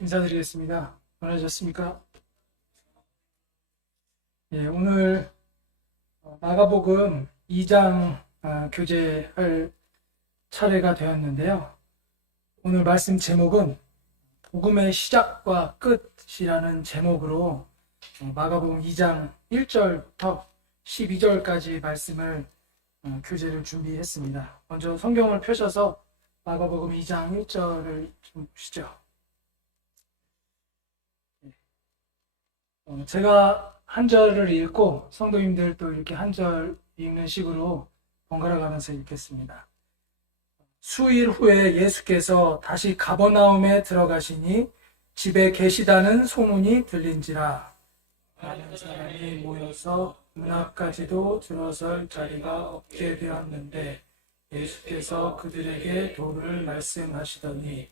인사드리겠습니다. 안녕하셨습니까? 오늘 마가복음 2장 교제할 차례가 되었는데요. 오늘 말씀 제목은 복음의 시작과 끝이라는 제목으로 마가복음 2장 1절부터 12절까지 말씀을 교제를 준비했습니다. 먼저 성경을 펴셔서 마가복음 2장 1절을 좀 보시죠. 제가 한 절을 읽고 성도님들도 이렇게 한 절 읽는 식으로 번갈아 가면서 읽겠습니다. 수일 후에 예수께서 다시 가버나움에 들어가시니 집에 계시다는 소문이 들린지라 많은 사람이 모여서 문 앞까지도 들어설 자리가 없게 되었는데 예수께서 그들에게 도를 말씀하시더니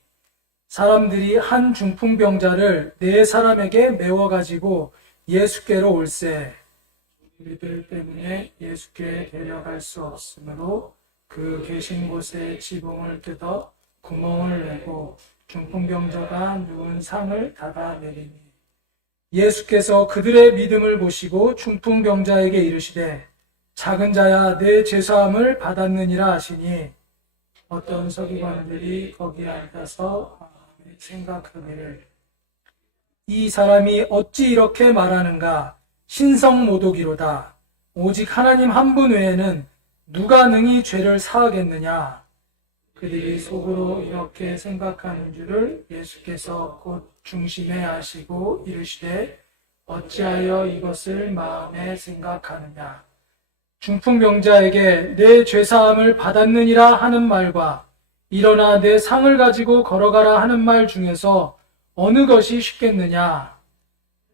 사람들이 한 중풍병자를 네 사람에게 메워가지고 예수께로 올세 우리들 때문에 예수께 데려갈 수 없으므로 그 계신 곳에 지붕을 뜯어 구멍을 내고 중풍병자가 누운 상을 닫아내리니 예수께서 그들의 믿음을 보시고 중풍병자에게 이르시되 작은 자야 내 죄사함을 받았느니라 하시니 어떤 서기관들이 거기 앉아서 생각하기를 이 사람이 어찌 이렇게 말하는가 신성모독이로다 오직 하나님 한 분 외에는 누가 능히 죄를 사하겠느냐 그들이 속으로 이렇게 생각하는 줄을 예수께서 곧 중심에 아시고 이르시되 어찌하여 이것을 마음에 생각하느냐 중풍병자에게 내 죄사함을 받았느니라 하는 말과 일어나 내 상을 가지고 걸어가라 하는 말 중에서 어느 것이 쉽겠느냐?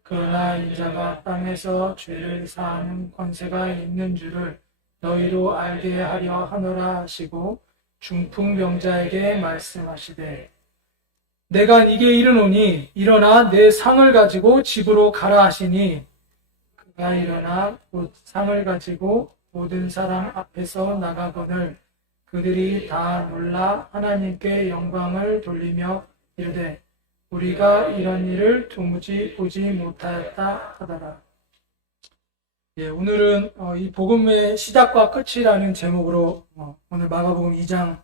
그러나 인자가 땅에서 죄를 사하는 권세가 있는 줄을 너희로 알게 하려 하노라 하시고 중풍병자에게 말씀하시되 내가 네게 이르노니 일어나 내 상을 가지고 집으로 가라 하시니 그가 일어나 곧 상을 가지고 모든 사람 앞에서 나가거늘 그들이 다 놀라 하나님께 영광을 돌리며 이르되 우리가 이런 일을 도무지 보지 못하였다 하더라. 오늘은 이 복음의 시작과 끝이라는 제목으로 오늘 마가복음 2장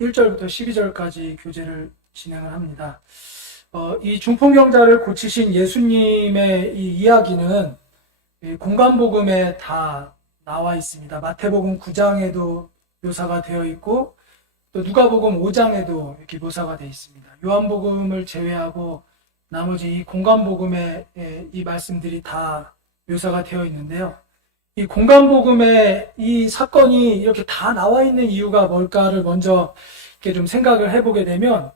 1절부터 12절까지 교제를 진행을 합니다. 이 중풍병자를 고치신 예수님의 이 이야기는 공관복음에 다 나와 있습니다. 마태복음 9장에도 묘사가 되어 있고 또 누가복음 5장에도 이렇게 묘사가 되어 있습니다. 요한복음을 제외하고 나머지 이 공관복음에 이 말씀들이 다 묘사가 되어 있는데요. 이 공관복음에 이 사건이 이렇게 다 나와 있는 이유가 뭘까를 먼저 이렇게 좀 생각을 해보게 되면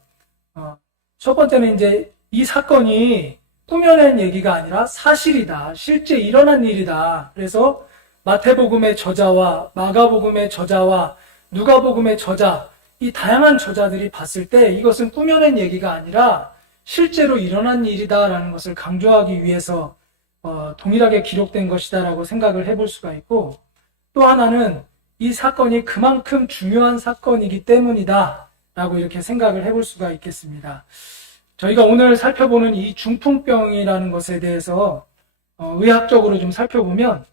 첫 번째는 이제 이 사건이 꾸며낸 얘기가 아니라 사실이다. 실제 일어난 일이다. 그래서 마태복음의 저자와 마가복음의 저자와 누가복음의 저자 이 다양한 저자들이 봤을 때 이것은 꾸며낸 얘기가 아니라 실제로 일어난 일이다라는 것을 강조하기 위해서 동일하게 기록된 것이다라고 생각을 해볼 수가 있고 또 하나는 이 사건이 그만큼 중요한 사건이기 때문이다라고 이렇게 생각을 해볼 수가 있겠습니다. 저희가 오늘 살펴보는 이 중풍병이라는 것에 대해서 의학적으로 좀 살펴보면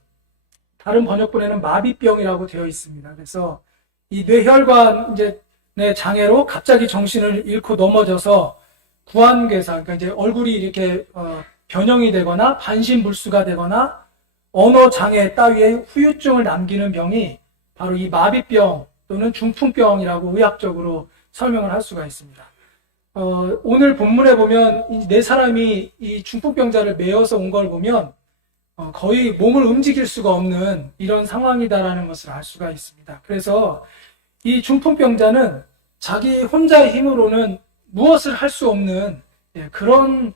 다른 번역본에는 마비병이라고 되어 있습니다. 그래서 이 뇌혈관의 장애로 갑자기 정신을 잃고 넘어져서 구안괴사, 그러니까 이제 얼굴이 이렇게 변형이 되거나 반신불수가 되거나 언어 장애 따위의 후유증을 남기는 병이 바로 이 마비병 또는 중풍병이라고 의학적으로 설명을 할 수가 있습니다. 오늘 본문에 보면 이 네 사람이 이 중풍병자를 메어서 온 걸 보면 거의 몸을 움직일 수가 없는 이런 상황이다라는 것을 알 수가 있습니다. 그래서 이 중풍병자는 자기 혼자의 힘으로는 무엇을 할 수 없는 그런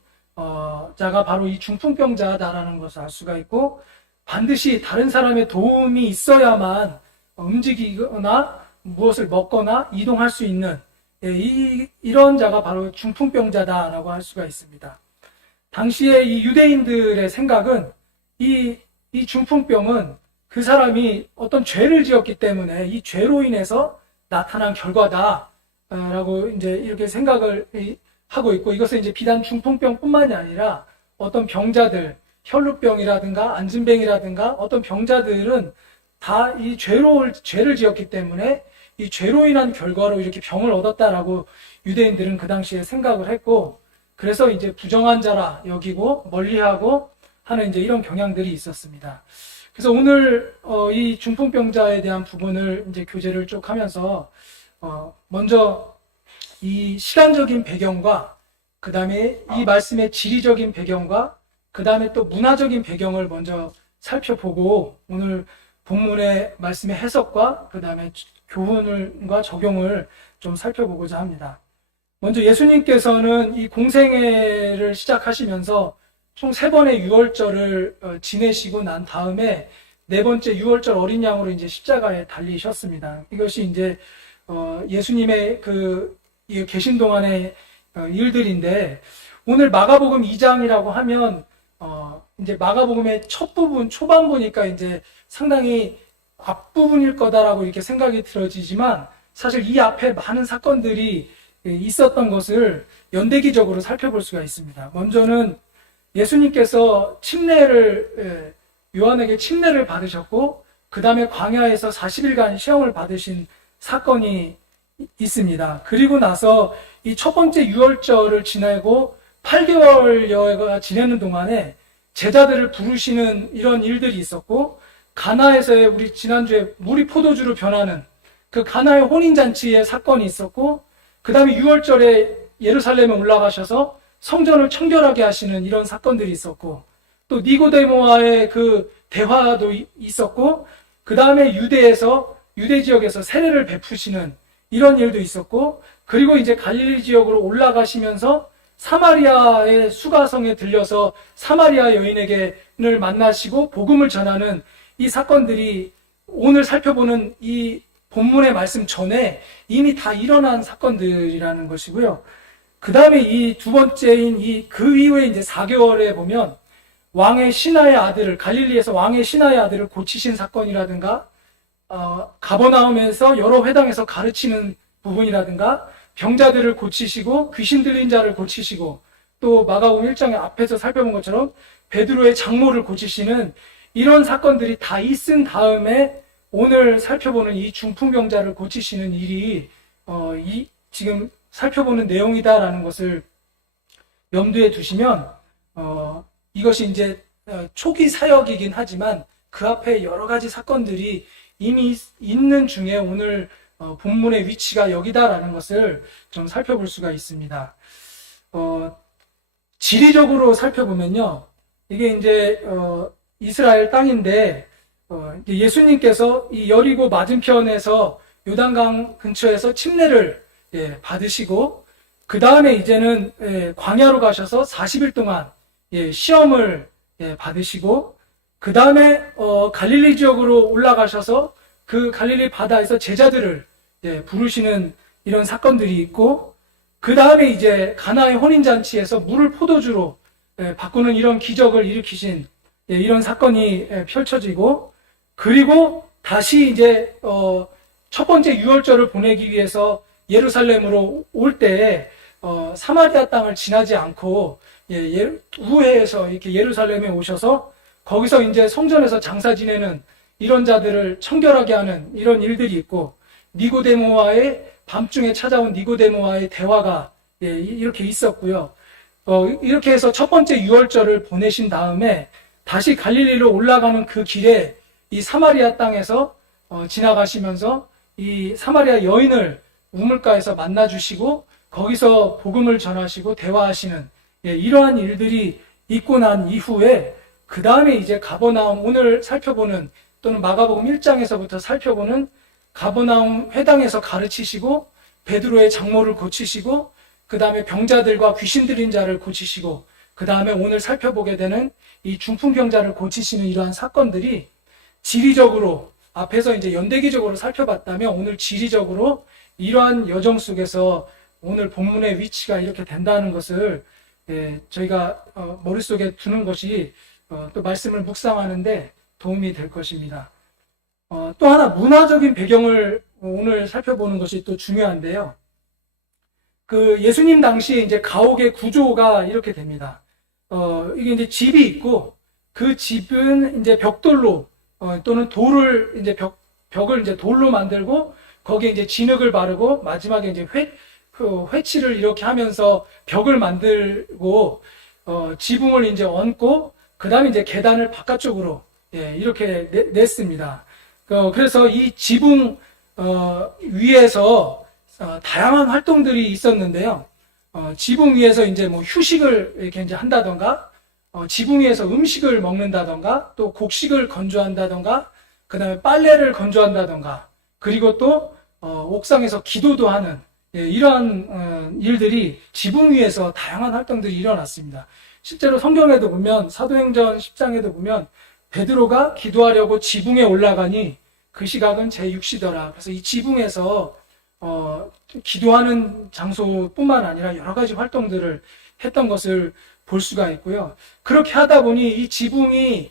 자가 바로 이 중풍병자다라는 것을 알 수가 있고 반드시 다른 사람의 도움이 있어야만 움직이거나 무엇을 먹거나 이동할 수 있는 이런 자가 바로 중풍병자다라고 할 수가 있습니다. 당시에 이 유대인들의 생각은 이 중풍병은 그 사람이 어떤 죄를 지었기 때문에 이 죄로 인해서 나타난 결과다라고 이제 이렇게 생각을 하고 있고, 이것은 이제 비단 중풍병뿐만이 아니라 어떤 병자들, 혈루병이라든가 안진뱅이라든가 어떤 병자들은 다 이 죄를 지었기 때문에 이 죄로 인한 결과로 이렇게 병을 얻었다라고 유대인들은 그 당시에 생각을 했고, 그래서 이제 부정한 자라 여기고 멀리하고 하는 이제 이런 경향들이 있었습니다. 그래서 오늘 이 중풍병자에 대한 부분을 이제 교제를 쭉 하면서 먼저 이 시간적인 배경과 그 다음에 이 말씀의 지리적인 배경과 그 다음에 또 문화적인 배경을 먼저 살펴보고 오늘 본문의 말씀의 해석과 그 다음에 교훈과 적용을 좀 살펴보고자 합니다. 먼저 예수님께서는 이 공생애를 시작하시면서 총 3번의 유월절을 지내시고 난 다음에 4번째 유월절 어린 양으로 이제 십자가에 달리셨습니다. 이것이 이제 예수님의 계신 동안의 일들인데, 오늘 마가복음 2장이라고 하면 이제 마가복음의 첫 부분 초반 보니까 이제 상당히 앞부분일 거다라고 이렇게 생각이 들어지지만, 사실 이 앞에 많은 사건들이 있었던 것을 연대기적으로 살펴볼 수가 있습니다. 먼저는 예수님께서 요한에게 침례를 받으셨고, 그 다음에 광야에서 40일간 시험을 받으신 사건이 있습니다. 그리고 나서 이 첫 번째 유월절을 지내고 8개월여가 지내는 동안에 제자들을 부르시는 이런 일들이 있었고, 가나에서의 우리 지난주에 물이 포도주로 변하는 그 가나의 혼인잔치의 사건이 있었고, 그 다음에 유월절에 예루살렘에 올라가셔서 성전을 청결하게 하시는 이런 사건들이 있었고, 또 니고데모와의 그 대화도 있었고, 그 다음에 유대 지역에서 세례를 베푸시는 이런 일도 있었고, 그리고 이제 갈릴리 지역으로 올라가시면서 사마리아의 수가성에 들려서 사마리아 여인에게를 만나시고 복음을 전하는 이 사건들이 오늘 살펴보는 이 본문의 말씀 전에 이미 다 일어난 사건들이라는 것이고요. 그 다음에 이 두 번째인 그 이후에 이제 4개월에 보면 갈릴리에서 왕의 신하의 아들을 고치신 사건이라든가, 가버나움에서 여러 회당에서 가르치는 부분이라든가, 병자들을 고치시고 귀신 들린 자를 고치시고, 또 마가복음 1장에 앞에서 살펴본 것처럼 베드로의 장모를 고치시는 이런 사건들이 다 있은 다음에 오늘 살펴보는 이 중풍병자를 고치시는 일이 지금 살펴보는 내용이다라는 것을 염두에 두시면 이것이 이제 초기 사역이긴 하지만 그 앞에 여러 가지 사건들이 이미 있는 중에 오늘 본문의 위치가 여기다라는 것을 좀 살펴볼 수가 있습니다. 지리적으로 살펴보면요, 이게 이제 이스라엘 땅인데 예수님께서 이 여리고 맞은편에서 요단강 근처에서 침례를 받으시고, 그 다음에 이제는 광야로 가셔서 40일 동안 시험을 받으시고, 그 다음에 갈릴리 지역으로 올라가셔서 그 갈릴리 바다에서 제자들을 부르시는 이런 사건들이 있고, 그 다음에 이제 가나의 혼인잔치에서 물을 포도주로 바꾸는 이런 기적을 일으키신 이런 사건이 펼쳐지고, 그리고 다시 이제 첫 번째 유월절을 보내기 위해서 예루살렘으로 올 때에 사마리아 땅을 지나지 않고 우회해서 이렇게 예루살렘에 오셔서 거기서 이제 성전에서 장사 지내는 이런 자들을 청결하게 하는 이런 일들이 있고, 밤중에 찾아온 니고데모와의 대화가 이렇게 있었고요. 이렇게 해서 첫 번째 유월절을 보내신 다음에 다시 갈릴리로 올라가는 그 길에 이 사마리아 땅에서 지나가시면서 이 사마리아 여인을 우물가에서 만나주시고 거기서 복음을 전하시고 대화하시는 이러한 일들이 있고 난 이후에, 그 다음에 이제 가버나움, 오늘 살펴보는 또는 마가복음 1장에서부터 살펴보는 가버나움 회당에서 가르치시고 베드로의 장모를 고치시고, 그 다음에 병자들과 귀신 들린 자를 고치시고, 그 다음에 오늘 살펴보게 되는 이 중풍병자를 고치시는 이러한 사건들이 지리적으로 앞에서 이제 연대기적으로 살펴봤다면, 오늘 지리적으로 이러한 여정 속에서 오늘 본문의 위치가 이렇게 된다는 것을 저희가 머릿속에 두는 것이 또 말씀을 묵상하는데 도움이 될 것입니다. 또 하나 문화적인 배경을 오늘 살펴보는 것이 또 중요한데요. 그 예수님 당시에 이제 가옥의 구조가 이렇게 됩니다. 이게 이제 집이 있고, 그 집은 이제 벽돌로, 또는 돌을 이제 벽을 이제 돌로 만들고, 거기에 이제 진흙을 바르고, 마지막에 이제 회치를 이렇게 하면서 벽을 만들고, 지붕을 이제 얹고, 그 다음에 이제 계단을 바깥쪽으로, 이렇게 냈습니다. 그래서 이 지붕, 위에서, 다양한 활동들이 있었는데요. 지붕 위에서 이제 뭐 휴식을 이렇게 이제 한다던가, 지붕 위에서 음식을 먹는다던가, 또 곡식을 건조한다던가, 그 다음에 빨래를 건조한다던가, 그리고 또, 옥상에서 기도도 하는, 이러한 일들이 지붕 위에서 다양한 활동들이 일어났습니다. 실제로 성경에도 보면, 사도행전 10장에도 보면, 베드로가 기도하려고 지붕에 올라가니 그 시각은 제6시더라. 그래서 이 지붕에서 기도하는 장소뿐만 아니라 여러 가지 활동들을 했던 것을 볼 수가 있고요. 그렇게 하다 보니 이 지붕이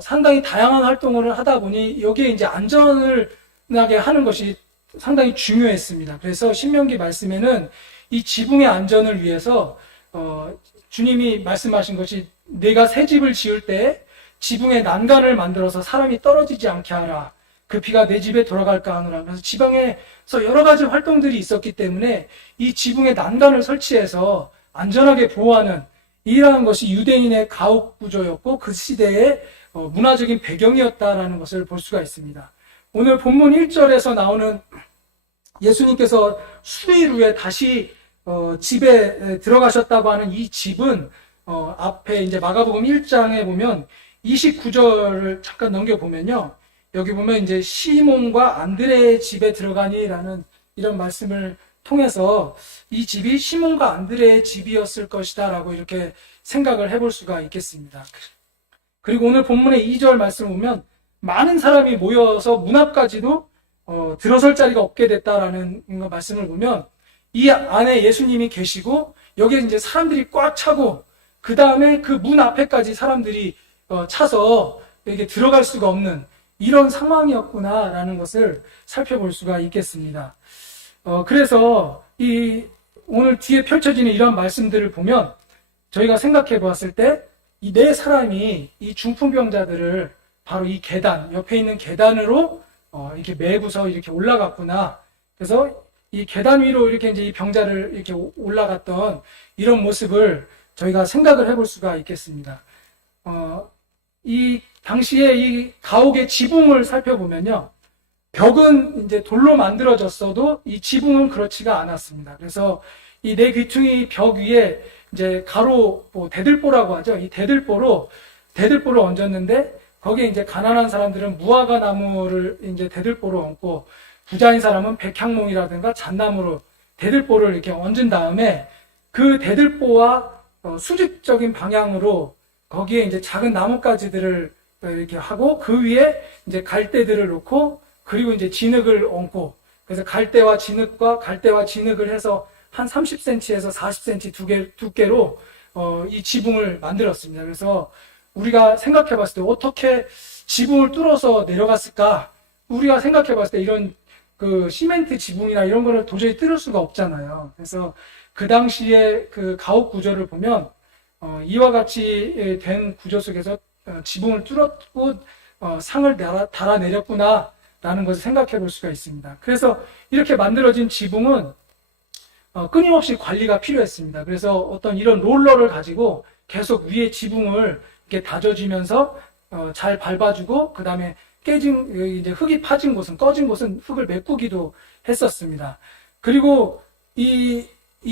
상당히 다양한 활동을 하다 보니 여기에 이제 안전을 나게 하는 것이 상당히 중요했습니다. 그래서 신명기 말씀에는 이 지붕의 안전을 위해서 주님이 말씀하신 것이 내가 새 집을 지을 때 지붕에 난간을 만들어서 사람이 떨어지지 않게 하라. 그 비가 내 집에 돌아갈까 하노라. 그래서 지방에서 여러 가지 활동들이 있었기 때문에 이 지붕에 난간을 설치해서 안전하게 보호하는 이러한 것이 유대인의 가옥 구조였고 그 시대의 문화적인 배경이었다라는 것을 볼 수가 있습니다. 오늘 본문 1절에서 나오는 예수님께서 수일 후에 다시 집에 들어가셨다고 하는 이 집은 앞에 이제 마가복음 1장에 보면 29절을 잠깐 넘겨보면요. 여기 보면 이제 시몬과 안드레의 집에 들어가니라는 이런 말씀을 통해서 이 집이 시몬과 안드레의 집이었을 것이다 라고 이렇게 생각을 해볼 수가 있겠습니다. 그리고 오늘 본문의 2절 말씀을 보면 많은 사람이 모여서 문 앞까지도 들어설 자리가 없게 됐다라는 말씀을 보면 이 안에 예수님이 계시고 여기에 이제 사람들이 꽉 차고 그 다음에 그 문 앞에까지 사람들이 차서 이게 들어갈 수가 없는 이런 상황이었구나라는 것을 살펴볼 수가 있겠습니다. 그래서 오늘 뒤에 펼쳐지는 이런 말씀들을 보면 저희가 생각해 보았을 때 이 네 사람이 이 중풍병자들을 바로 이 계단, 옆에 있는 계단으로 이렇게 메고서 이렇게 올라갔구나. 그래서 이 계단 위로 이렇게 이제 이 병자를 이렇게 올라갔던 이런 모습을 저희가 생각을 해볼 수가 있겠습니다. 이 당시에 이 가옥의 지붕을 살펴보면요. 벽은 이제 돌로 만들어졌어도 이 지붕은 그렇지가 않았습니다. 그래서 이 네 귀퉁이 벽 위에 이제 가로 대들보라고 하죠. 이 대들보를 얹었는데 거기에 이제 가난한 사람들은 무화과 나무를 이제 대들보로 얹고 부자인 사람은 백향목이라든가 잣나무로 대들보를 이렇게 얹은 다음에 그 대들보와 수직적인 방향으로 거기에 이제 작은 나뭇가지들을 이렇게 하고 그 위에 이제 갈대들을 놓고 그리고 이제 진흙을 얹고 그래서 갈대와 진흙을 해서 한 30cm에서 40cm 두께로 이 지붕을 만들었습니다. 그래서 우리가 생각해 봤을 때 어떻게 지붕을 뚫어서 내려갔을까? 우리가 생각해 봤을 때 이런 그 시멘트 지붕이나 이런 거를 도저히 뚫을 수가 없잖아요. 그래서 그 당시에 그 가옥 구조를 보면 이와 같이 된 구조 속에서 지붕을 뚫었고 상을 달아내렸구나 라는 것을 생각해 볼 수가 있습니다. 그래서 이렇게 만들어진 지붕은 끊임없이 관리가 필요했습니다. 그래서 어떤 이런 롤러를 가지고 계속 위에 지붕을 이렇게 다져주면서 잘 밟아주고 그 다음에 이제 흙이 파진 곳은 꺼진 곳은 흙을 메꾸기도 했었습니다. 그리고 이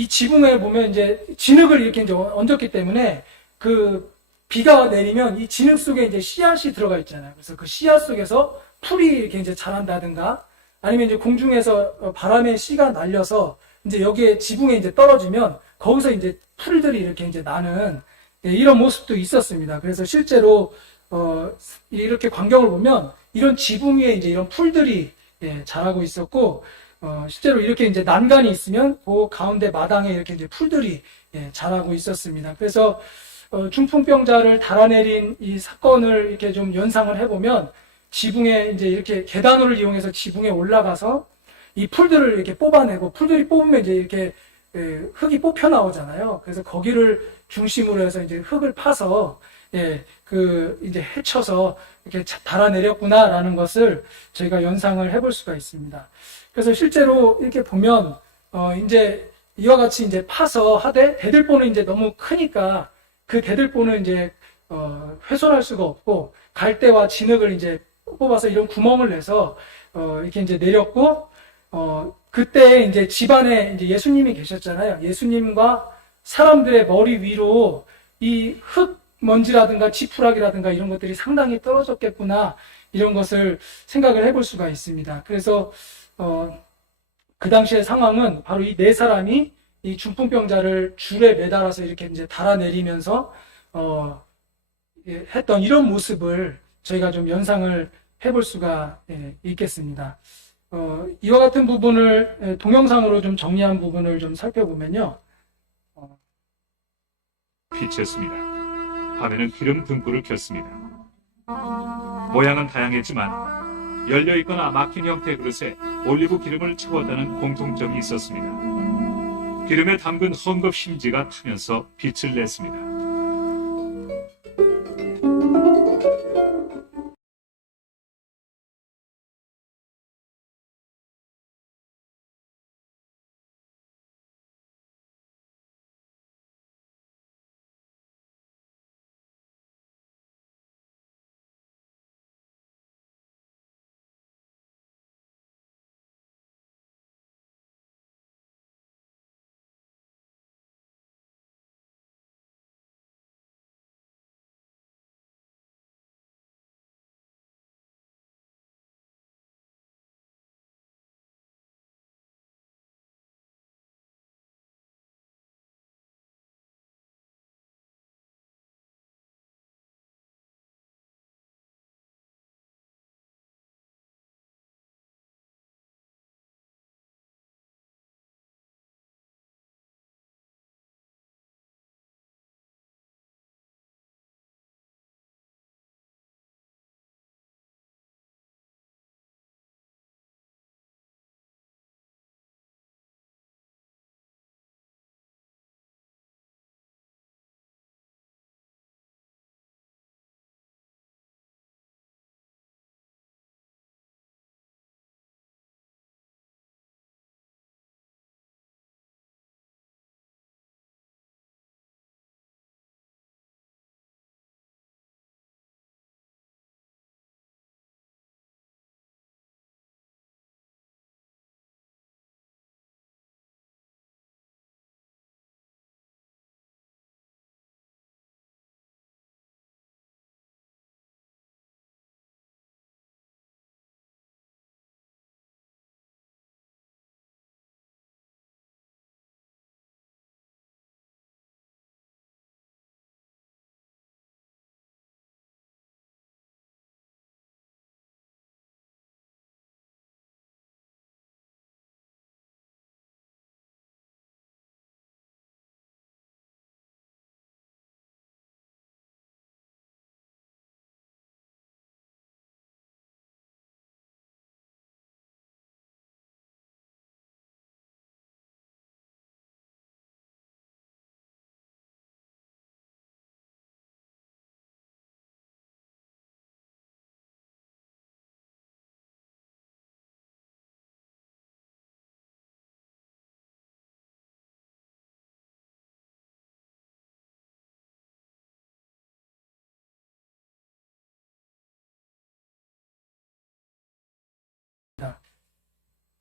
지붕에 보면 이제 진흙을 이렇게 이제 얹었기 때문에 그 비가 내리면 이 진흙 속에 이제 씨앗이 들어가 있잖아요. 그래서 그 씨앗 속에서 풀이 이렇게 이제 자란다든가 아니면 이제 공중에서 바람에 씨가 날려서 이제 여기에 지붕에 이제 떨어지면 거기서 이제 풀들이 이렇게 이제 나는 이런 모습도 있었습니다. 그래서 실제로 이렇게 광경을 보면 이런 지붕 위에 이제 이런 풀들이 자라고 있었고 실제로 이렇게 이제 난간이 있으면 그 가운데 마당에 이렇게 이제 풀들이 자라고 있었습니다. 그래서 중풍병자를 달아내린 이 사건을 이렇게 좀 연상을 해보면 지붕에 이제 이렇게 계단을 이용해서 지붕에 올라가서 이 풀들을 이렇게 뽑아내고 풀들이 뽑으면 이제 이렇게 흙이 뽑혀 나오잖아요. 그래서 거기를 중심으로 해서 이제 흙을 파서 이제 헤쳐서 이렇게 달아내렸구나라는 것을 저희가 연상을 해볼 수가 있습니다. 그래서 실제로 이렇게 보면 이제 이와 같이 이제 파서 하되 대들보는 이제 너무 크니까 그 대들보는 이제 훼손할 수가 없고 갈대와 진흙을 이제 뽑아서 이런 구멍을 내서 이렇게 이제 내렸고 그때 이제 집안에 이제 예수님이 계셨잖아요. 예수님과 사람들의 머리 위로 이 흙 먼지라든가 지푸라기라든가 이런 것들이 상당히 떨어졌겠구나 이런 것을 생각을 해볼 수가 있습니다. 그래서 그 당시의 상황은 바로 이 네 사람이 이 중풍병자를 줄에 매달아서 이렇게 이제 달아내리면서 했던 이런 모습을 저희가 좀 연상을 해볼 수가 있겠습니다. 이와 같은 부분을 동영상으로 좀 정리한 부분을 좀 살펴보면요. 빛쳤습니다. 밤에는 기름 등불을 켰습니다. 모양은 다양했지만 열려있거나 막힌 형태의 그릇에 올리브 기름을 채웠다는 공통점이 있었습니다. 기름에 담근 헝겊 심지가 타면서 빛을 냈습니다.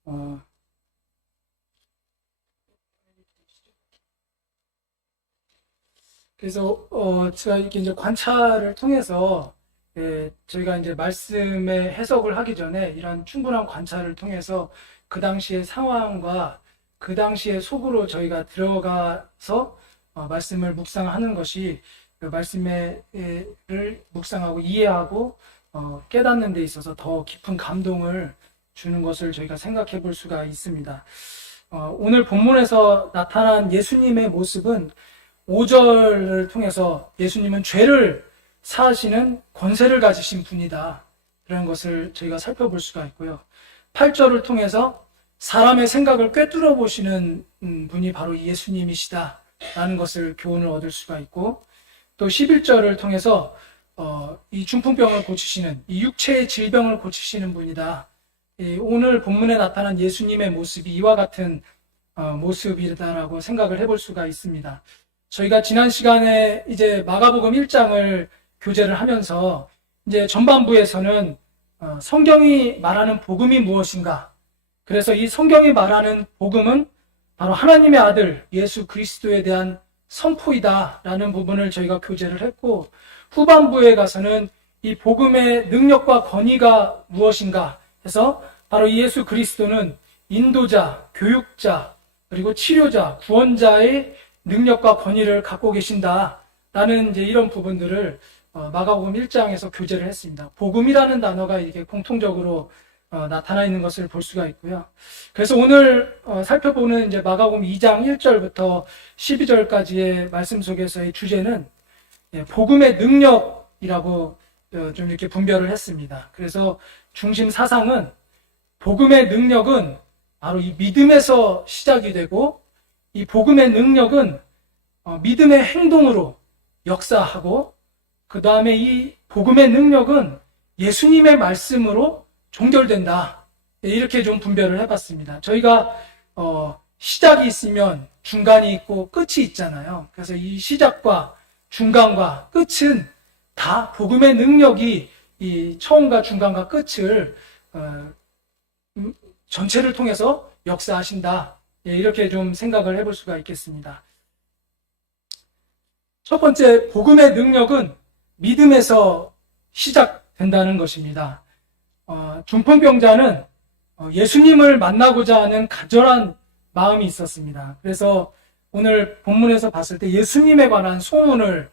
어, 그래서 제가 이렇게 이제 관찰을 통해서 저희가 이제 말씀의 해석을 하기 전에 이런 충분한 관찰을 통해서 그 당시의 상황과 그 당시의 속으로 저희가 들어가서 말씀을 묵상하는 것이 그 말씀을 묵상하고 이해하고 깨닫는 데 있어서 더 깊은 감동을 주는 것을 저희가 생각해 볼 수가 있습니다. 오늘 본문에서 나타난 예수님의 모습은 5절을 통해서 예수님은 죄를 사하시는 권세를 가지신 분이다. 그런 것을 저희가 살펴볼 수가 있고요. 8절을 통해서 사람의 생각을 꿰뚫어 보시는 분이 바로 예수님이시다라는 것을 교훈을 얻을 수가 있고, 또 11절을 통해서 이 중풍병을 고치시는, 이 육체의 질병을 고치시는 분이다. 오늘 본문에 나타난 예수님의 모습이 이와 같은 모습이다라고 생각을 해볼 수가 있습니다. 저희가 지난 시간에 이제 마가복음 1장을 교제를 하면서 이제 전반부에서는 성경이 말하는 복음이 무엇인가, 그래서 이 성경이 말하는 복음은 바로 하나님의 아들 예수 그리스도에 대한 선포이다라는 부분을 저희가 교제를 했고, 후반부에 가서는 이 복음의 능력과 권위가 무엇인가 해서 바로 예수 그리스도는 인도자, 교육자, 그리고 치료자, 구원자의 능력과 권위를 갖고 계신다라는 이제 이런 부분들을 마가복음 1장에서 교제를 했습니다. 복음이라는 단어가 이렇게 공통적으로 나타나 있는 것을 볼 수가 있고요. 그래서 오늘 살펴보는 이제 마가복음 2장 1절부터 12절까지의 말씀 속에서의 주제는 복음의 능력이라고 좀 이렇게 분별을 했습니다. 그래서 중심 사상은 복음의 능력은 바로 이 믿음에서 시작이 되고, 이 복음의 능력은 믿음의 행동으로 역사하고, 그 다음에 이 복음의 능력은 예수님의 말씀으로 종결된다. 이렇게 좀 분별을 해봤습니다. 저희가 시작이 있으면 중간이 있고 끝이 있잖아요. 그래서 이 시작과 중간과 끝은 다 복음의 능력이 이 처음과 중간과 끝을 전체를 통해서 역사하신다. 이렇게 좀 생각을 해볼 수가 있겠습니다. 첫 번째, 복음의 능력은 믿음에서 시작된다는 것입니다. 중풍병자는 예수님을 만나고자 하는 간절한 마음이 있었습니다. 그래서 오늘 본문에서 봤을 때 예수님에 관한 소문을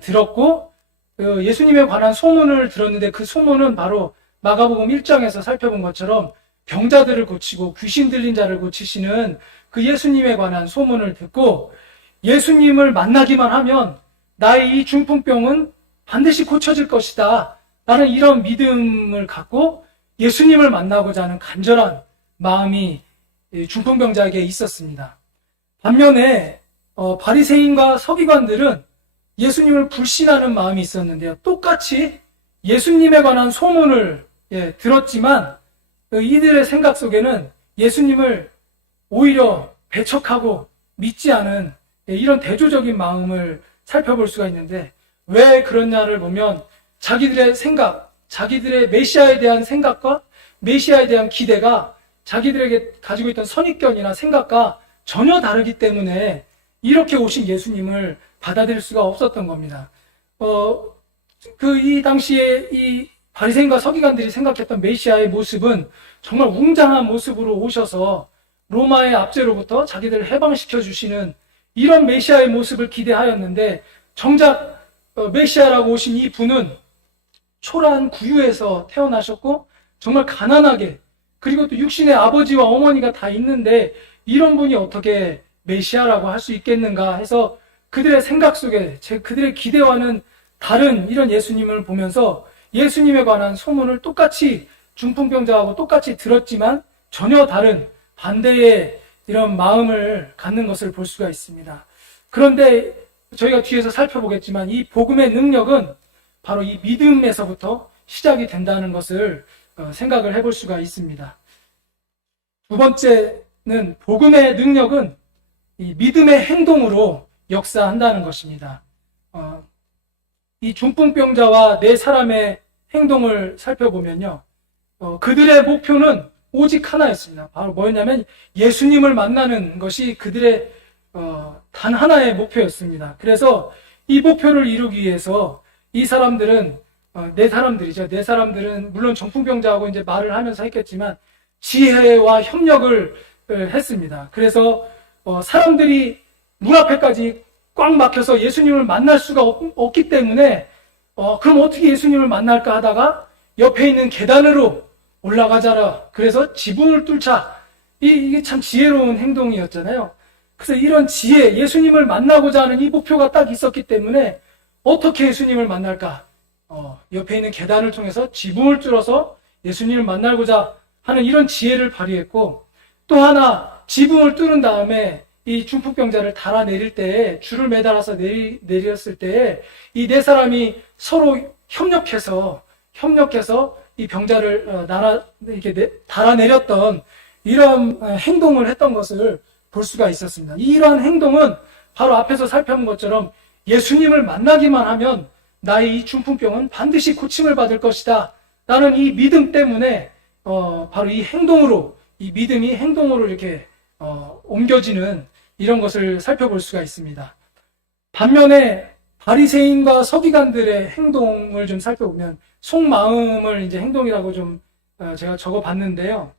들었고, 예수님에 관한 소문을 들었는데 그 소문은 바로 마가복음 1장에서 살펴본 것처럼 병자들을 고치고 귀신 들린 자를 고치시는 그 예수님에 관한 소문을 듣고, 예수님을 만나기만 하면 나의 이 중풍병은 반드시 고쳐질 것이다 라는 이런 믿음을 갖고 예수님을 만나고자 하는 간절한 마음이 중풍병자에게 있었습니다. 반면에 바리새인과 서기관들은 예수님을 불신하는 마음이 있었는데요. 똑같이 예수님에 관한 소문을 들었지만 이들의 생각 속에는 예수님을 오히려 배척하고 믿지 않은 이런 대조적인 마음을 살펴볼 수가 있는데, 왜 그러냐를 보면 자기들의 생각, 자기들의 메시아에 대한 생각과 메시아에 대한 기대가 자기들에게 가지고 있던 선입견이나 생각과 전혀 다르기 때문에 이렇게 오신 예수님을 받아들일 수가 없었던 겁니다. 이 당시에 이 바리새인과 서기관들이 생각했던 메시아의 모습은 정말 웅장한 모습으로 오셔서 로마의 압제로부터 자기들을 해방시켜 주시는 이런 메시아의 모습을 기대하였는데, 정작 메시아라고 오신 이 분은 초라한 구유에서 태어나셨고 정말 가난하게, 그리고 또 육신의 아버지와 어머니가 다 있는데 이런 분이 어떻게 메시아라고 할 수 있겠는가 해서 그들의 생각 속에 그들의 기대와는 다른 이런 예수님을 보면서 예수님에 관한 소문을 똑같이 중풍병자하고 똑같이 들었지만 전혀 다른 반대의 이런 마음을 갖는 것을 볼 수가 있습니다. 그런데 저희가 뒤에서 살펴보겠지만 이 복음의 능력은 바로 이 믿음에서부터 시작이 된다는 것을 생각을 해볼 수가 있습니다. 두 번째는 복음의 능력은 이 믿음의 행동으로 역사한다는 것입니다. 이 중풍병자와 네 사람의 행동을 살펴보면요, 그들의 목표는 오직 하나였습니다. 바로 뭐였냐면 예수님을 만나는 것이 그들의 단 하나의 목표였습니다. 그래서 이 목표를 이루기 위해서 이 사람들은 네 사람들은 물론 중풍병자하고 이제 말을 하면서 했겠지만 지혜와 협력을 했습니다. 그래서 사람들이 문 앞에까지 꽉 막혀서 예수님을 만날 수가 없기 때문에 그럼 어떻게 예수님을 만날까 하다가 옆에 있는 계단으로 올라가자라. 그래서 지붕을 뚫자. 이게 참 지혜로운 행동이었잖아요. 그래서 이런 지혜, 예수님을 만나고자 하는 이 목표가 딱 있었기 때문에 어떻게 예수님을 만날까? 옆에 있는 계단을 통해서 지붕을 뚫어서 예수님을 만나고자 하는 이런 지혜를 발휘했고, 또 하나 지붕을 뚫은 다음에 이 중풍병자를 달아내릴 때에 줄을 매달아서 내렸을 때에 이 네 사람이 서로 협력해서 이 병자를 이렇게 달아내렸던 이런 행동을 했던 것을 볼 수가 있었습니다. 이러한 행동은 바로 앞에서 살펴본 것처럼 예수님을 만나기만 하면 나의 이 중풍병은 반드시 고침을 받을 것이다 라는 이 믿음 때문에 바로 이 믿음이 행동으로 이렇게 옮겨지는 이런 것을 살펴볼 수가 있습니다. 반면에 바리새인과 서기관들의 행동을 좀 살펴보면 속마음을 이제 행동이라고 좀 제가 적어봤는데요.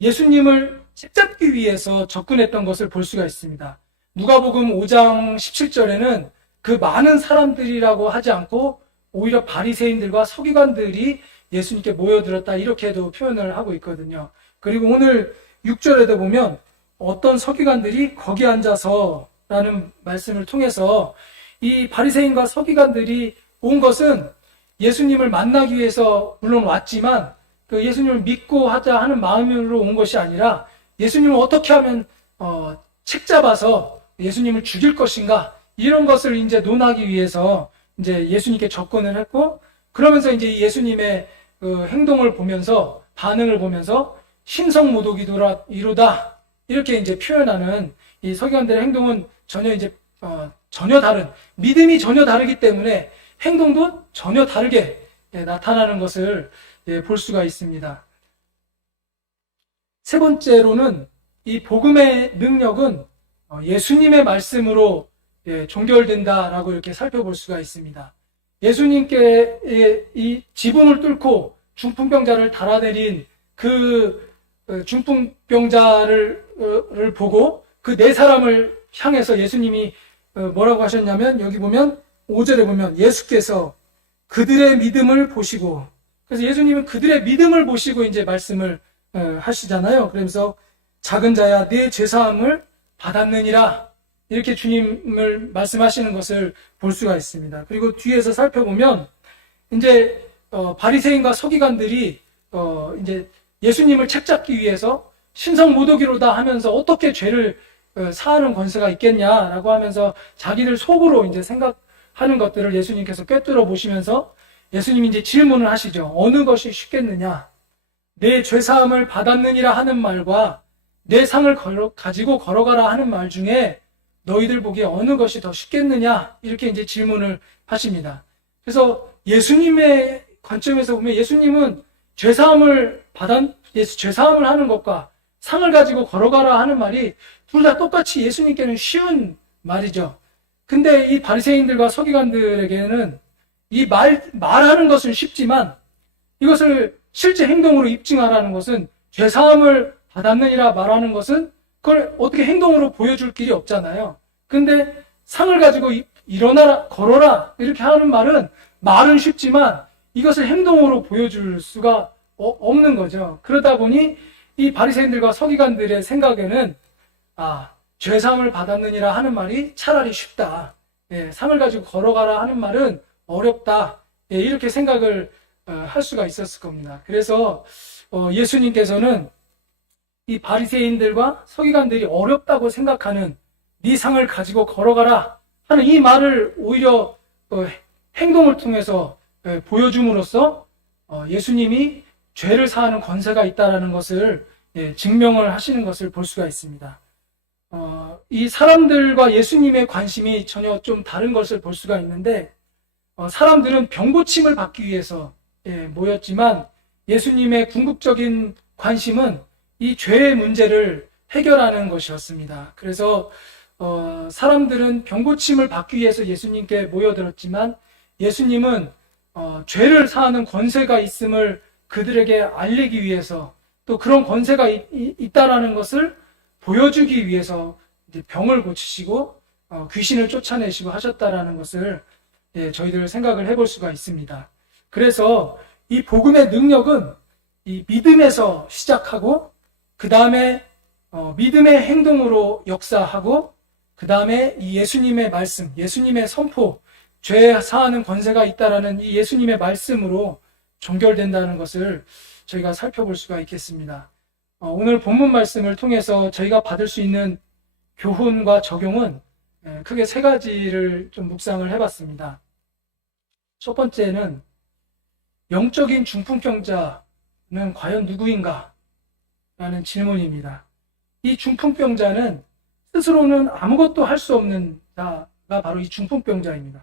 예수님을 책잡기 위해서 접근했던 것을 볼 수가 있습니다. 누가복음 5장 17절에는 그 많은 사람들이라고 하지 않고 오히려 바리새인들과 서기관들이 예수님께 모여들었다 이렇게도 표현을 하고 있거든요. 그리고 오늘 6절에도 보면 어떤 서기관들이 거기 앉아서 라는 말씀을 통해서 이 바리새인과 서기관들이 온 것은 예수님을 만나기 위해서 물론 왔지만 그 예수님을 믿고 하자 하는 마음으로 온 것이 아니라 예수님을 어떻게 하면 책 잡아서 예수님을 죽일 것인가 이런 것을 이제 논하기 위해서 이제 예수님께 접근을 했고 그러면서 이제 예수님의 그 행동을 보면서 반응을 보면서 신성모독이로다 이렇게 이제 표현하는 이 서기관들의 행동은 전혀 다른 믿음이 전혀 다르기 때문에 행동도 전혀 다르게 나타나는 것을 볼 수가 있습니다. 세 번째로는 이 복음의 능력은 예수님의 말씀으로 종결된다라고 이렇게 살펴볼 수가 있습니다. 예수님께 이 지붕을 뚫고 중풍병자를 달아내린 그 중풍병자를 보고 그 네 사람을 향해서 예수님이 뭐라고 하셨냐면 여기 보면 5절에 보면 예수께서 그들의 믿음을 보시고 그래서 예수님은 그들의 믿음을 보시고 이제 말씀을 하시잖아요. 그러면서 작은 자야 네 죄사함을 받았느니라 이렇게 주님을 말씀하시는 것을 볼 수가 있습니다. 그리고 뒤에서 살펴보면 이제 바리새인과 서기관들이 이제 예수님을 책잡기 위해서 신성모독이로다 하면서 어떻게 죄를 사하는 권세가 있겠냐라고 하면서 자기들 속으로 이제 생각하는 것들을 예수님께서 꿰뚫어 보시면서 예수님이 이제 질문을 하시죠. 어느 것이 쉽겠느냐? 내 죄사함을 받았느니라 하는 말과 내 상을 가지고 걸어가라 하는 말 중에 너희들 보기에 어느 것이 더 쉽겠느냐? 이렇게 이제 질문을 하십니다. 그래서 예수님의 관점에서 보면 예수님은 죄사함을 하는 것과 상을 가지고 걸어가라 하는 말이 둘 다 똑같이 예수님께는 쉬운 말이죠. 근데 이 바리새인들과 서기관들에게는 이 말하는 것은 쉽지만 이것을 실제 행동으로 입증하라는 것은 죄사함을 받았느니라 말하는 것은 그걸 어떻게 행동으로 보여줄 길이 없잖아요. 근데 상을 가지고 일어나라, 걸어라 이렇게 하는 말은 쉽지만 이것을 행동으로 보여줄 수가 없는 거죠. 그러다 보니 이 바리새인들과 서기관들의 생각에는 죄사함을 받았느니라 하는 말이 차라리 쉽다. 상을 가지고 걸어가라 하는 말은 어렵다. 이렇게 생각을 할 수가 있었을 겁니다. 그래서 예수님께서는 이 바리새인들과 서기관들이 어렵다고 생각하는 네 상을 가지고 걸어가라 하는 이 말을 오히려 행동을 통해서 보여줌으로써 예수님이 죄를 사하는 권세가 있다라는 것을 증명을 하시는 것을 볼 수가 있습니다. 이 사람들과 예수님의 관심이 전혀 좀 다른 것을 볼 수가 있는데 사람들은 병고침을 받기 위해서 모였지만 예수님의 궁극적인 관심은 이 죄의 문제를 해결하는 것이었습니다. 그래서 사람들은 병고침을 받기 위해서 예수님께 모여들었지만 예수님은 죄를 사하는 권세가 있음을 그들에게 알리기 위해서 또 그런 권세가 있다라는 것을 보여주기 위해서 이제 병을 고치시고 귀신을 쫓아내시고 하셨다라는 것을 저희들 생각을 해볼 수가 있습니다. 그래서 이 복음의 능력은 이 믿음에서 시작하고 그 다음에 믿음의 행동으로 역사하고 그 다음에 이 예수님의 말씀, 예수님의 선포, 죄 사하는 권세가 있다라는 이 예수님의 말씀으로 종결된다는 것을 저희가 살펴볼 수가 있겠습니다. 오늘 본문 말씀을 통해서 저희가 받을 수 있는 교훈과 적용은 크게 세 가지를 좀 묵상을 해봤습니다. 첫 번째는 영적인 중풍병자는 과연 누구인가? 라는 질문입니다. 이 중풍병자는 스스로는 아무것도 할 수 없는 자가 바로 이 중풍병자입니다.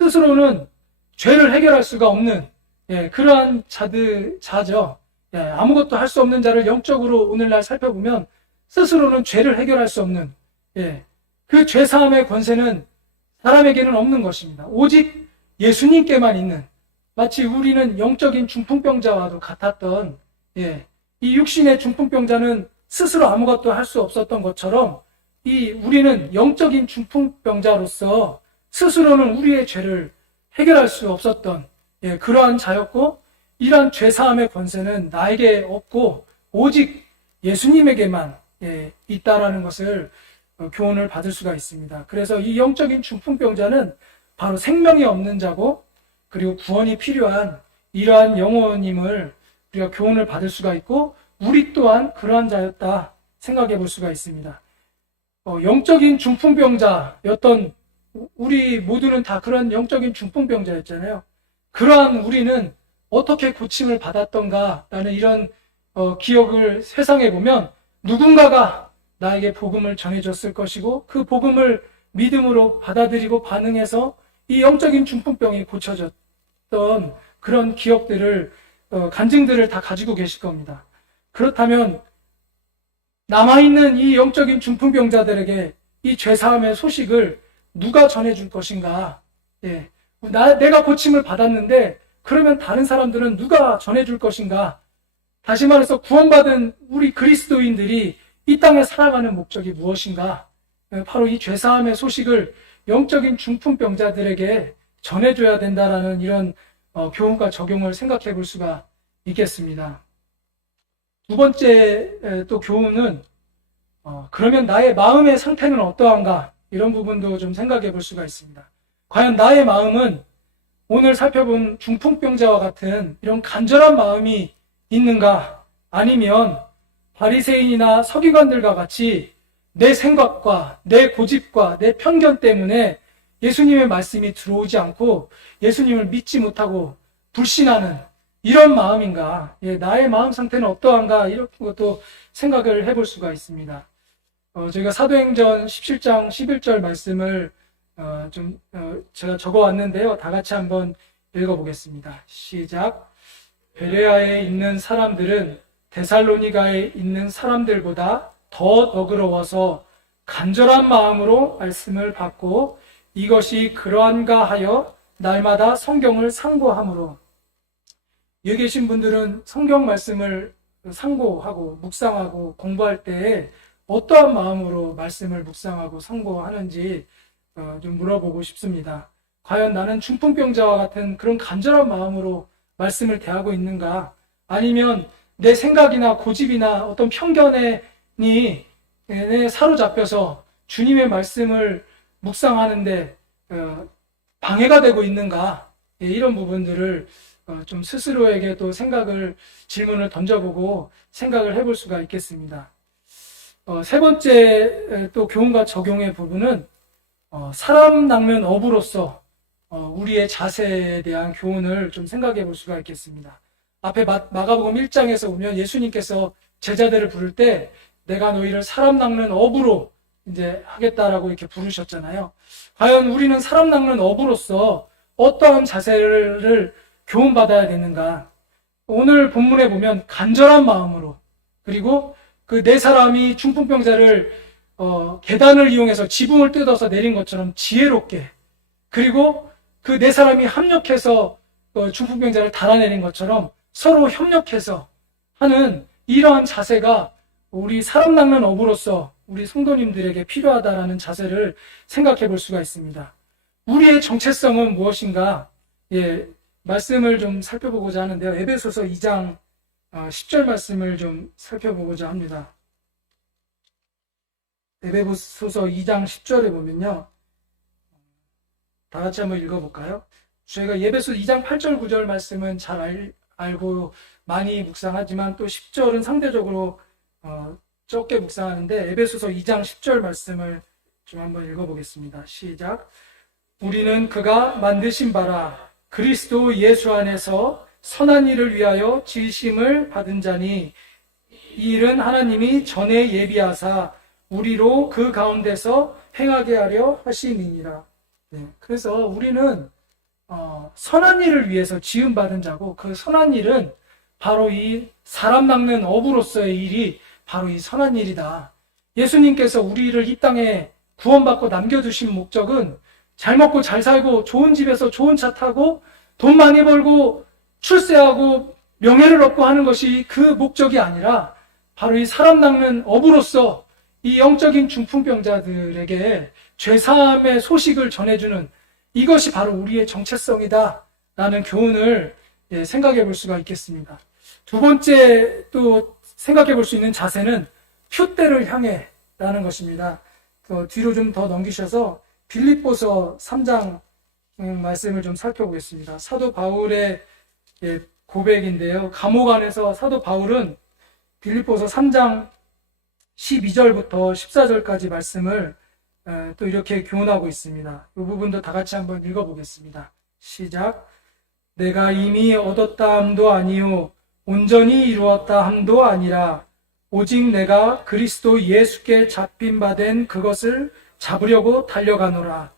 스스로는 죄를 해결할 수가 없는 그러한 자죠. 아무것도 할 수 없는 자를 영적으로 오늘날 살펴보면 스스로는 죄를 해결할 수 없는 그 죄사함의 권세는 사람에게는 없는 것입니다. 오직 예수님께만 있는, 마치 우리는 영적인 중풍병자와도 같았던 이 육신의 중풍병자는 스스로 아무것도 할 수 없었던 것처럼 우리는 영적인 중풍병자로서 스스로는 우리의 죄를 해결할 수 없었던 그러한 자였고, 이러한 죄사함의 권세는 나에게 없고 오직 예수님에게만 있다라는 것을 교훈을 받을 수가 있습니다. 그래서 이 영적인 중풍병자는 바로 생명이 없는 자고, 그리고 구원이 필요한 이러한 영혼임을 우리가 교훈을 받을 수가 있고, 우리 또한 그러한 자였다 생각해 볼 수가 있습니다. 영적인 중풍병자였던 우리 모두는 다 그런 영적인 중풍병자였잖아요. 그러한 우리는 어떻게 고침을 받았던가라는 이런 기억을 회상해 보면, 누군가가 나에게 복음을 전해줬을 것이고, 그 복음을 믿음으로 받아들이고 반응해서 이 영적인 중풍병이 고쳐졌던 그런 기억들을 간증들을 다 가지고 계실 겁니다. 그렇다면 남아있는 이 영적인 중풍병자들에게 이 죄사함의 소식을 누가 전해줄 것인가? 내가 고침을 받았는데 그러면 다른 사람들은 누가 전해줄 것인가? 다시 말해서 구원받은 우리 그리스도인들이 이 땅에 살아가는 목적이 무엇인가? 바로 이 죄사함의 소식을 영적인 중풍병자들에게 전해줘야 된다라는 이런 교훈과 적용을 생각해 볼 수가 있겠습니다. 두 번째 또 교훈은 그러면 나의 마음의 상태는 어떠한가? 이런 부분도 좀 생각해 볼 수가 있습니다. 과연 나의 마음은 오늘 살펴본 중풍병자와 같은 이런 간절한 마음이 있는가? 아니면 바리새인이나 서기관들과 같이 내 생각과 내 고집과 내 편견 때문에 예수님의 말씀이 들어오지 않고 예수님을 믿지 못하고 불신하는 이런 마음인가? 나의 마음 상태는 어떠한가? 이런 것도 생각을 해볼 수가 있습니다. 저희가 사도행전 17장 11절 말씀을 제가 적어왔는데요. 다 같이 한번 읽어보겠습니다. 시작. 베레아에 있는 사람들은 데살로니가에 있는 사람들보다 더 너그러워서 간절한 마음으로 말씀을 받고 이것이 그러한가 하여 날마다 성경을 상고함으로. 여기 계신 분들은 성경 말씀을 상고하고 묵상하고 공부할 때 어떠한 마음으로 말씀을 묵상하고 상고하는지 좀 물어보고 싶습니다. 과연 나는 중풍병자와 같은 그런 간절한 마음으로 말씀을 대하고 있는가? 아니면 내 생각이나 고집이나 어떤 편견에 사로잡혀서 주님의 말씀을 묵상하는데 방해가 되고 있는가? 이런 부분들을 좀 스스로에게 또 질문을 던져보고 생각을 해볼 수가 있겠습니다. 세 번째 또 교훈과 적용의 부분은 사람 낚는 어부로서 우리의 자세에 대한 교훈을 좀 생각해 볼 수가 있겠습니다. 앞에 마가복음 1장에서 보면 예수님께서 제자들을 부를 때 내가 너희를 사람 낚는 어부로 이제 하겠다라고 이렇게 부르셨잖아요. 과연 우리는 사람 낚는 어부로서 어떠한 자세를 교훈받아야 되는가? 오늘 본문에 보면 간절한 마음으로, 그리고 그 네 사람이 중풍병자를 계단을 이용해서 지붕을 뜯어서 내린 것처럼 지혜롭게, 그리고 그 네 사람이 합력해서 중풍병자를 달아내린 것처럼 서로 협력해서 하는 이러한 자세가 우리 사람 낚는 어부로서 우리 성도님들에게 필요하다라는 자세를 생각해 볼 수가 있습니다. 우리의 정체성은 무엇인가? 말씀을 좀 살펴보고자 하는데요. 에베소서 2장 10절 말씀을 좀 살펴보고자 합니다. 에베소서 2장 10절에 보면요. 다 같이 한번 읽어볼까요? 저희가 에베소 2장 8절 9절 말씀은 잘 알고 많이 묵상하지만 또 10절은 상대적으로 적게 묵상하는데 에베소서 2장 10절 말씀을 좀 한번 읽어보겠습니다. 시작. 우리는 그가 만드신 바라 그리스도 예수 안에서 선한 일을 위하여 지으심을 받은 자니 이 일은 하나님이 전에 예비하사 우리로 그 가운데서 행하게 하려 하심이니라. 네, 그래서 우리는 선한 일을 위해서 지음받은 자고, 그 선한 일은 바로 이 사람 낚는 어부로서의 일이 바로 이 선한 일이다. 예수님께서 우리를 이 땅에 구원받고 남겨두신 목적은 잘 먹고 잘 살고 좋은 집에서 좋은 차 타고 돈 많이 벌고 출세하고 명예를 얻고 하는 것이 그 목적이 아니라 바로 이 사람 낚는 어부로서 이 영적인 중풍병자들에게 죄사함의 소식을 전해주는, 이것이 바로 우리의 정체성이다 라는 교훈을 생각해 볼 수가 있겠습니다. 두 번째 또 생각해 볼 수 있는 자세는 표대를 향해 라는 것입니다. 뒤로 좀 더 넘기셔서 빌립보서 3장 말씀을 좀 살펴보겠습니다. 사도 바울의 고백인데요. 감옥 안에서 사도 바울은 빌립보서 3장 12절부터 14절까지 말씀을 또 이렇게 교훈하고 있습니다. 이 부분도 다 같이 한번 읽어보겠습니다. 시작. 내가 이미 얻었다 함도 아니요 온전히 이루었다 함도 아니라 오직 내가 그리스도 예수께 잡힌 바 된 그것을 잡으려고 달려가노라.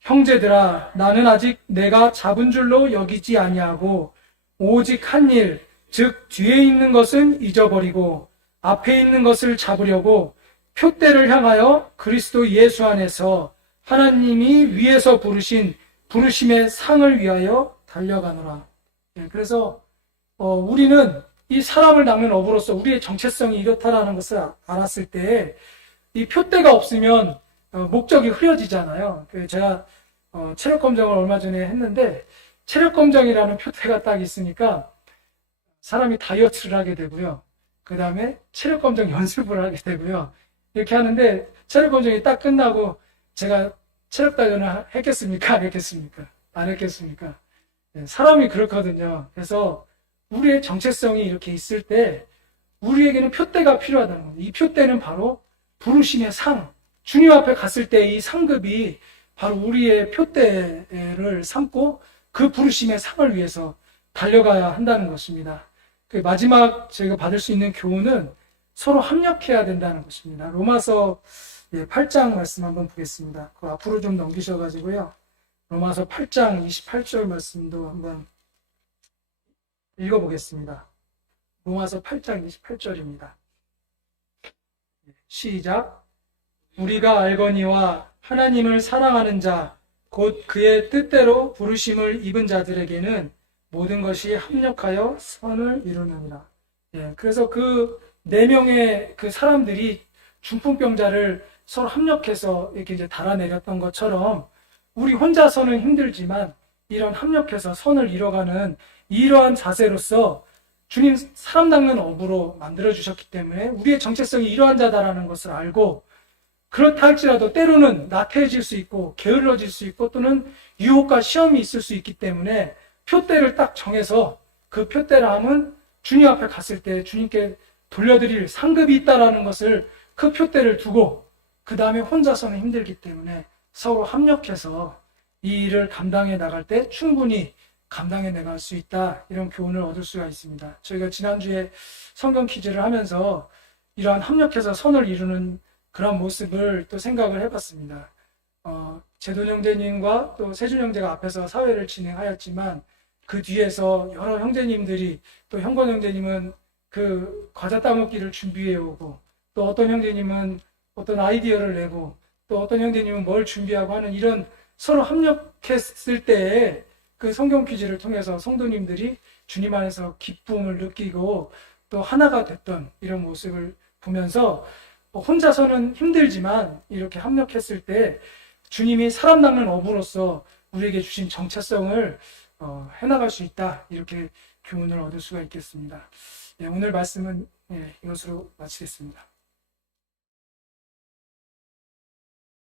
형제들아, 나는 아직 내가 잡은 줄로 여기지 아니하고 오직 한 일, 즉 뒤에 있는 것은 잊어버리고 앞에 있는 것을 잡으려고 표대를 향하여 그리스도 예수 안에서 하나님이 위에서 부르신 부르심의 상을 위하여 달려가노라. 그래서 우리는 이 사람을 낚는 어부로서 우리의 정체성이 이렇다라는 것을 알았을 때 이 표대가 없으면 목적이 흐려지잖아요. 제가 체력 검정을 얼마 전에 했는데 체력 검정이라는 표대가 딱 있으니까 사람이 다이어트를 하게 되고요. 그 다음에 체력 검정 연습을 하게 되고요. 이렇게 하는데 체력 검정이 딱 끝나고 제가 체력 단련을 했겠습니까? 안 했겠습니까? 안 했겠습니까? 사람이 그렇거든요. 그래서 우리의 정체성이 이렇게 있을 때 우리에게는 표대가 필요하다는 겁니다. 이 표대는 바로 부르심의 상, 주님 앞에 갔을 때 이 상급이 바로 우리의 표대를 삼고 그 부르심의 상을 위해서 달려가야 한다는 것입니다. 마지막 저희가 받을 수 있는 교훈은 서로 협력해야 된다는 것입니다. 로마서 8장 말씀 한번 보겠습니다. 그 앞으로 좀 넘기셔가지고요. 로마서 8장 28절 말씀도 한번 읽어보겠습니다. 로마서 8장 28절입니다. 시작. 우리가 알거니와 하나님을 사랑하는 자, 곧 그의 뜻대로 부르심을 입은 자들에게는 모든 것이 합력하여 선을 이루느니라. 그래서 그 4명의 그 사람들이 중풍병자를 서로 합력해서 이렇게 이제 달아내렸던 것처럼 우리 혼자서는 힘들지만 이런 합력해서 선을 이뤄가는 이러한 자세로서 주님 사람 닦는 어부로 만들어주셨기 때문에 우리의 정체성이 이러한 자다라는 것을 알고, 그렇다 할지라도 때로는 나태해질 수 있고 게을러질 수 있고 또는 유혹과 시험이 있을 수 있기 때문에 표대를 딱 정해서 그 표대함은 주님 앞에 갔을 때 주님께 돌려드릴 상급이 있다라는 것을 그 표대를 두고 그 다음에 혼자서는 힘들기 때문에 서로 합력해서 이 일을 감당해 나갈 때 충분히 감당해 나갈 수 있다, 이런 교훈을 얻을 수가 있습니다. 저희가 지난주에 성경 퀴즈를 하면서 이러한 합력해서 선을 이루는 그런 모습을 또 생각을 해봤습니다. 제돈 형제님과 또 세준 형제가 앞에서 사회를 진행하였지만 그 뒤에서 여러 형제님들이, 또 형건 형제님은 그 과자 따먹기를 준비해 오고, 또 어떤 형제님은 어떤 아이디어를 내고, 또 어떤 형제님은 뭘 준비하고 하는 이런 서로 합력했을 때에 그 성경 퀴즈를 통해서 성도님들이 주님 안에서 기쁨을 느끼고 또 하나가 됐던 이런 모습을 보면서 혼자서는 힘들지만 이렇게 합력했을 때 주님이 사람 낚는 어부로서 우리에게 주신 정체성을 해나갈 수 있다, 이렇게 교훈을 얻을 수가 있겠습니다. 오늘 말씀은 이것으로 마치겠습니다.